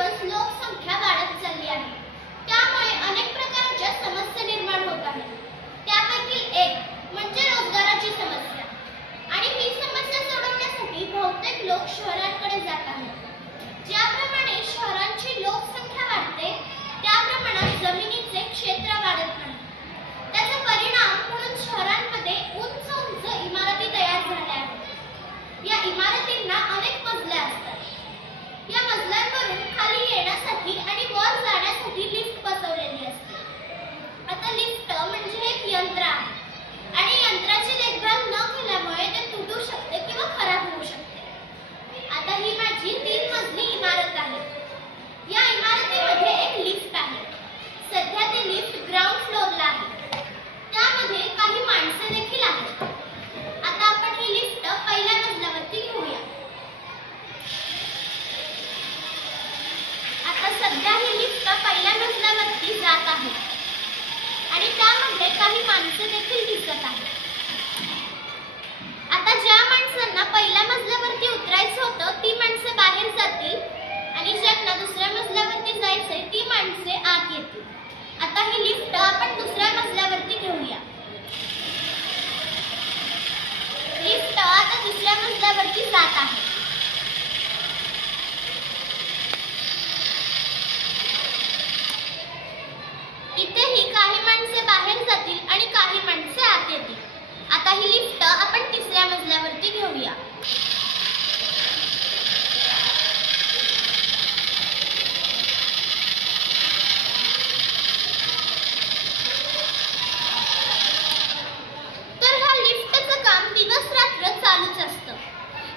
दिवसेंदिवस लोकसंख्या वाढत चालली आहे। त्यामुळे अनेक प्रकारच्या समस्या निर्माण होत आहेत। त्यापैकी एक म्हणजे रोजगाराची समस्या। आणि ही समस्या सोडवण्यासाठी बहुतेक लोक शहरांकडे जात आहेत। ज्याप्रमाणे शहरांची लोकसंख्या वाढते त्या प्रमाणात जमिनीचे क्षेत्र वाढत नाही। त्याचा परिणाम म्हणून शहरांमध्ये उंच उंच इमारती तयार झाल्या आहेत। या इमारतींना अनेक मजले असतात। या मजल्यांवरून खाली येण्यासाठी आणि वर जाण्यासाठी लिफ्ट बसवलेली असते। आता लिफ्ट म्हणजे एक यंत्र आहे आणि यंत्राची देखभाल न केल्यामुळे ते तुटू शकते किंवा खराब होऊ शकते। आता ही माझी 3 मजली इमारत आहे। या इमारतीमध्ये एक लिफ्ट आहे। सध्या ती लिफ्ट ग्राउंड फ्लोअरला आहे। त्यामध्ये काही माणसे देखील आहेत। आता आपण ही लिफ्ट पहिल्या मजल्यावरती घेऊया। आता सध्या ही लिफ्ट पहिल्या मजल्यावरती जात आहे आणि त्यामध्ये काही माणसे देखील दिसत आहेत। आता ज्या माणसांना पहिल्या मजल्यावरती उतरायचं होतं ती माणसे बाहेर जातील आणि ज्यांना दुसऱ्या मजल्यावरती जायचंय ती माणसे आत येतील। आता ही लिफ्ट आपण दुसऱ्या मजल्यावरती घेऊया। लिफ्ट आता दुसऱ्या मजल्यावरती जात आहे। इथेही काही माणसे बाहेर जातील आणि काही माणसे आत येतील। आता ही लिफ्ट आपण तिसऱ्या मजल्यावरती घेऊया।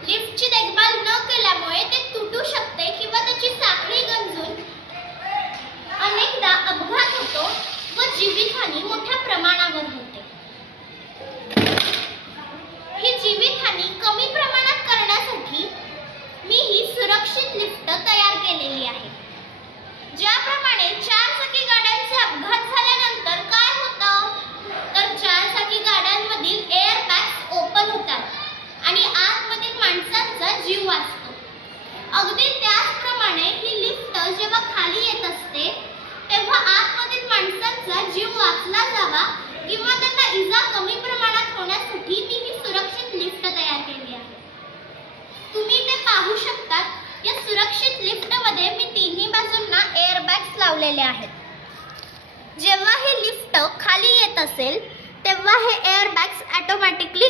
लिफ्टची देखभाल न केल्यामुळे ते तुटू शकते किंवा त्याची साखळी गंजून अनेकदा अपघात होतो व जीवितहानी मोठ्या प्रमाणावर होते। ही जीवितहानी कमी प्रमाणात करण्यासाठी मी ही सुरक्षित लिफ्ट तयार केलेली आहे। ज्याप्रमाणे 4 चाकी गाड्यांचे अपघात झाल्यानंतर काय होतं तर 4 चाकी गाड्यांमधील एअर बॅग्स ओपन होतात आणि आतमधील माणसांचा जीव वाचतो। अगदी त्याचप्रमाणे ही लिफ्ट जेव्हा खाली येत असते तेव्हा आतमधील माणसांचा जीव वाचला जावा किंवा त्यांना इजा कमी प्रमाणात होण्यासाठी मी ही सुरक्षित लिफ्ट तयार केली आहे। तुम्ही ते पाहू शकतात। या सुरक्षित लिफ्टमध्ये मी तिन्ही बाजूंना एअर बॅग्स लावलेले आहेत। जेव्हा ही लिफ्ट खाली येत असेल तेव्हा हे एअर बॅग्स ऑटोमॅटिकली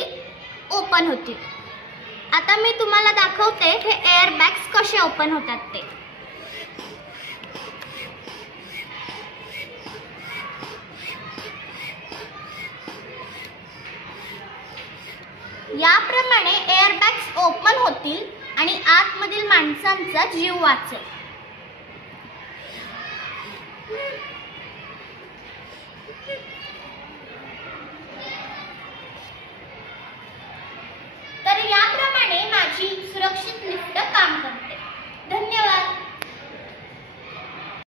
ओपन होतील। आता मी तुम्हाला दाखवते हे एअर बॅग्स कसे ओपन होतात ते। याप्रमाणे एअर बॅग्स ओपन होतील आणि आतमधील माणसांचा जीव वाचेल।